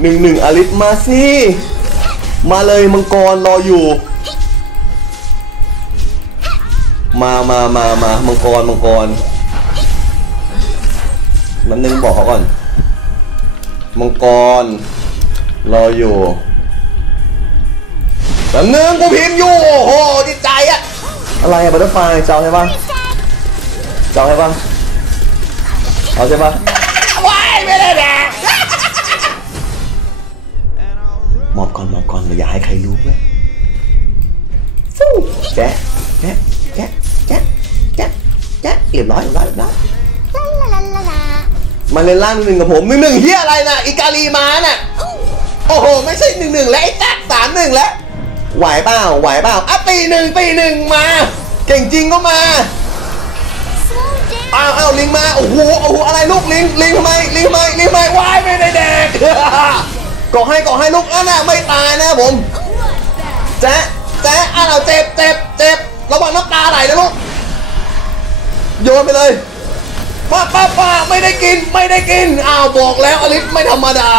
หนึ่งหนึ่งอลิสมาสิ มาเลยมังกรรออยู่ มามามามามังกรมังกรน้ำหนึ่งบอกเขาก่อน มังกรรออยู่น้ำนึงกูพิมพ์อยู่ โอ้โหจิตใจอะอะไรอะบัตเตอร์ไฟเจ้าใช่ปะเจ้าใช่ปะเอาใช่ปะว้ายไม่ได้แดก มอบก่อนหมอบก่อนอย่าให้ใครรู้เว้ยฟู้แกะแกะแกะแกะแกะแกะเรียบร้อยเรียบร้อยเรียบร้อย La la la la. มาเล่นล่างหนึ่งกับผมหนึ่งหนึ่งเฮียอะไรนะอีกาลีมาน่ะโอ้โหไม่ใช่หนึ่งหนึ่งแล้วไอ้แจ๊กสามหนึ่งแล้วไหวเปล่าไหวเปล่าอะตีหนึ่งตีหนึ่งมา เก่งจริงก็มา Slow down. อ้าวอ้าวลิงมาโอ้โหโอ้โหอะไรลูกลิงลิงทำไมลิงทำไมลิงทำไมวายไม่ได้แดก ก่อให้ก่อให้ลูกอะน่ะไม่ตายนะผมแจ๊ะแจ๊ะอ้าวเจ็บเจ็บเจ็บระวังน้ำตาไหลนะลูกโยนไปเลยป้าป้าป้าไม่ได้กินไม่ได้กินอ้าวบอกแล้วอลิสไม่ธรรมดา